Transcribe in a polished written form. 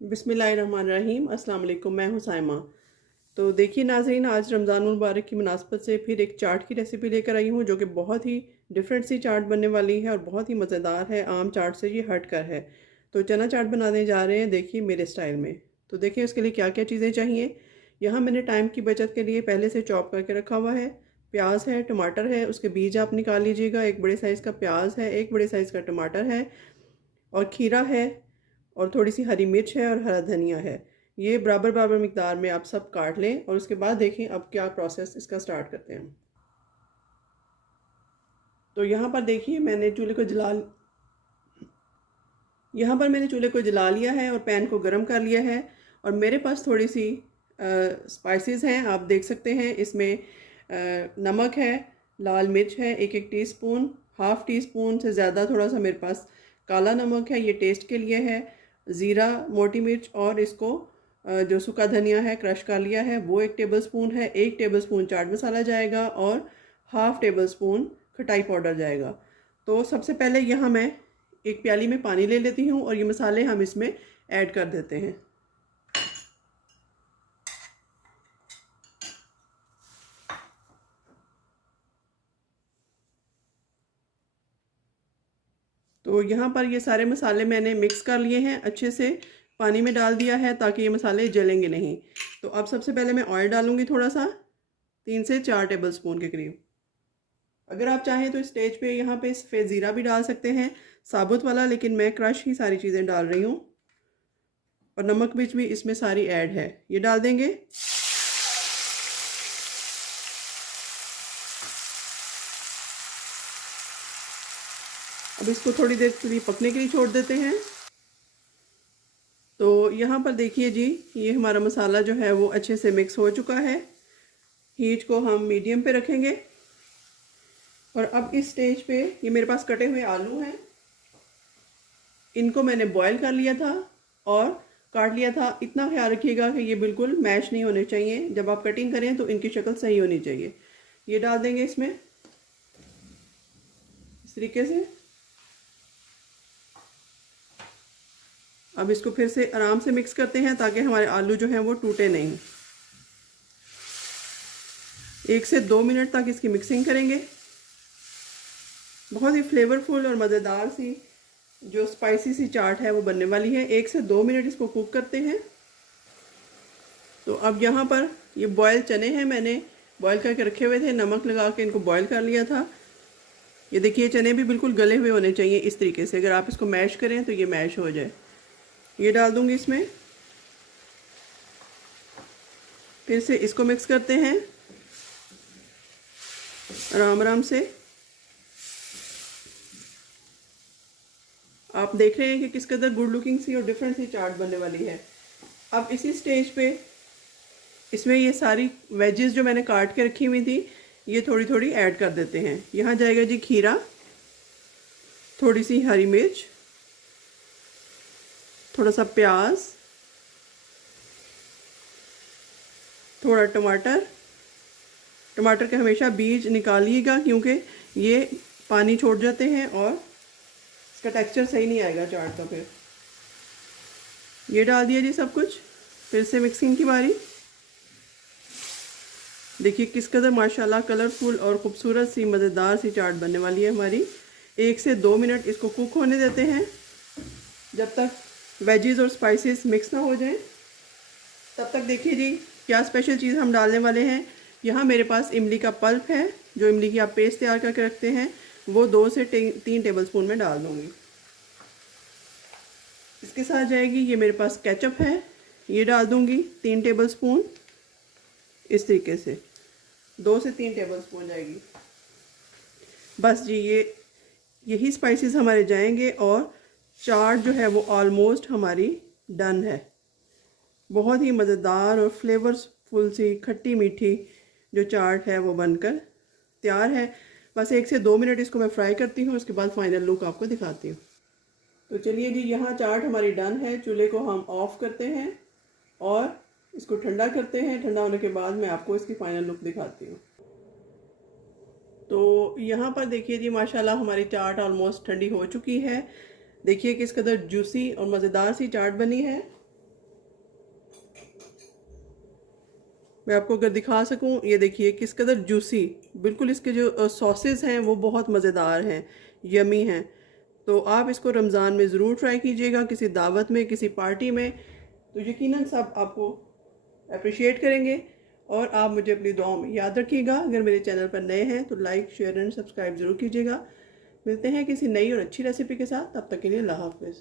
बिस्मिल्लाहिर्रहमानिर्रहीम। अस्सलाम वालेकुम। मैं हूँ साइमा। तो देखिए नाज़रीन, आज रमज़ान मुबारक की मुनासबत से फिर एक चाट की रेसिपी लेकर आई हूँ जो कि बहुत ही डिफरेंट सी चाट बनने वाली है और बहुत ही मज़ेदार है। आम चाट से ये हट कर है। तो चना चाट बनाने जा रहे हैं, देखिए मेरे स्टाइल में। तो देखिए उसके लिए क्या क्या चीज़ें चाहिए। यहाँ मैंने टाइम की बचत के लिए पहले से चॉप करके रखा हुआ है। प्याज है, टमाटर है, उसके बीज आप निकाल लीजिएगा। एक बड़े साइज़ का प्याज है, एक बड़े साइज़ का टमाटर है और खीरा है और थोड़ी सी हरी मिर्च है और हरा धनिया है। ये बराबर बराबर मिकदार में आप सब काट लें और उसके बाद देखें अब क्या प्रोसेस इसका स्टार्ट करते हैं। तो यहाँ पर देखिए मैंने चूल्हे को जला लिया है और पैन को गर्म कर लिया है। और मेरे पास थोड़ी सी स्पाइसेस हैं, आप देख सकते हैं। इसमें नमक है, लाल मिर्च है एक एक टीस्पून, हाफ़ टी स्पून से ज़्यादा थोड़ा सा मेरे पास काला नमक है, ये टेस्ट के लिए है। ज़ीरा, मोटी मिर्च और इसको जो सूखा धनिया है क्रश कर लिया है वो 1 टेबलस्पून है। 1 टेबलस्पून चाट मसाला जाएगा और हाफ़ टेबल स्पून खटाई पाउडर जाएगा। तो सबसे पहले यहाँ मैं एक प्याली में पानी ले लेती हूँ और ये मसाले हम इसमें ऐड कर देते हैं। तो यहाँ पर ये सारे मसाले मैंने मिक्स कर लिए हैं, अच्छे से पानी में डाल दिया है ताकि ये मसाले जलेंगे नहीं। तो अब सबसे पहले मैं ऑयल डालूँगी थोड़ा सा, 3 से 4 टेबलस्पून के करीब। अगर आप चाहें तो स्टेज पे यहाँ पे सफ़ेद ज़ीरा भी डाल सकते हैं, साबुत वाला, लेकिन मैं क्रश ही सारी चीज़ें डाल रही हूँ। और नमक मिर्च भी इसमें सारी ऐड है, ये डाल देंगे। अब इसको थोड़ी देर के लिए पकने के लिए छोड़ देते हैं। तो यहाँ पर देखिए जी, ये हमारा मसाला जो है वो अच्छे से मिक्स हो चुका है। हीट को हम मीडियम पे रखेंगे। और अब इस स्टेज पे ये मेरे पास कटे हुए आलू हैं, इनको मैंने बॉईल कर लिया था और काट लिया था। इतना ख्याल रखिएगा कि ये बिल्कुल मैश नहीं होने चाहिए, जब आप कटिंग करें तो इनकी शक्ल सही होनी चाहिए। ये डाल देंगे इसमें इस तरीके से। अब इसको फिर से आराम से मिक्स करते हैं ताकि हमारे आलू जो हैं वो टूटे नहीं। 1 से 2 मिनट तक इसकी मिक्सिंग करेंगे। बहुत ही फ्लेवरफुल और मज़ेदार सी जो स्पाइसी सी चाट है वो बनने वाली है। 1 से 2 मिनट इसको कुक करते हैं। तो अब यहाँ पर ये बॉयल चने हैं, मैंने बॉयल करके रखे हुए थे, नमक लगा के इनको बॉयल कर लिया था। ये देखिए चने भी बिल्कुल गले हुए होने चाहिए इस तरीके से, अगर आप इसको मैश करें तो ये मैश हो जाए। ये डाल दूँगी इसमें, फिर से इसको मिक्स करते हैं आराम आराम से। आप देख रहे हैं कि किस कदर गुड लुकिंग सी और डिफरेंट सी चाट बनने वाली है। अब इसी स्टेज पे इसमें ये सारी वेजेस जो मैंने काट के रखी हुई थी ये थोड़ी थोड़ी ऐड कर देते हैं। यहाँ जाएगा जी खीरा, थोड़ी सी हरी मिर्च, थोड़ा सा प्याज, थोड़ा टमाटर। टमाटर के हमेशा बीज निकालिएगा क्योंकि ये पानी छोड़ जाते हैं और इसका टेक्सचर सही नहीं आएगा चाट का। फिर ये डाल दिया जी सब कुछ, फिर से मिक्सिंग की बारी। देखिए किस कदर माशाल्लाह कलरफुल और ख़ूबसूरत सी मज़ेदार सी चाट बनने वाली है हमारी। 1 से 2 मिनट इसको कुक होने देते हैं जब तक वेजीज और स्पाइसेस मिक्स ना हो जाएं। तब तक देखिए जी क्या स्पेशल चीज़ हम डालने वाले हैं। यहाँ मेरे पास इमली का पल्प है, जो इमली की आप पेस्ट तैयार करके रखते हैं, वो 2 से 3 टेबलस्पून में डाल दूँगी। इसके साथ जाएगी ये मेरे पास केचप है, ये डाल दूँगी 3 टेबलस्पून। इस तरीके से 2 से 3 टेबलस्पून जाएगी। बस जी यही स्पाइसेस हमारे जाएंगे और चाट जो है वो ऑलमोस्ट हमारी डन है। बहुत ही मज़ेदार और फ्लेवरफुल सी खट्टी मीठी जो चाट है वो बनकर तैयार है। बस 1 से 2 मिनट इसको मैं फ्राई करती हूँ, उसके बाद फाइनल लुक आपको दिखाती हूँ। तो चलिए जी, यहाँ चाट हमारी डन है। चूल्हे को हम ऑफ़ करते हैं और इसको ठंडा करते हैं। ठंडा होने के बाद मैं आपको इसकी फाइनल लुक दिखाती हूँ। तो यहाँ पर देखिए जी माशाल्लाह हमारी चाट ऑलमोस्ट ठंडी हो चुकी है। देखिए किस कदर जूसी और मज़ेदार सी चाट बनी है। मैं आपको अगर दिखा सकूं, ये देखिए किस कदर जूसी, बिल्कुल इसके जो सॉसेस हैं वो बहुत मज़ेदार हैं, यमी हैं। तो आप इसको रमज़ान में ज़रूर ट्राई कीजिएगा, किसी दावत में, किसी पार्टी में, तो यकीनन सब आपको अप्रिशिएट करेंगे। और आप मुझे अपनी दुआओं में याद रखिएगा। अगर मेरे चैनल पर नए हैं तो लाइक, शेयर एंड सब्सक्राइब ज़रूर कीजिएगा। मिलते हैं किसी नई और अच्छी रेसिपी के साथ, तब तक के लिए अल्लाह हाफ़िज़।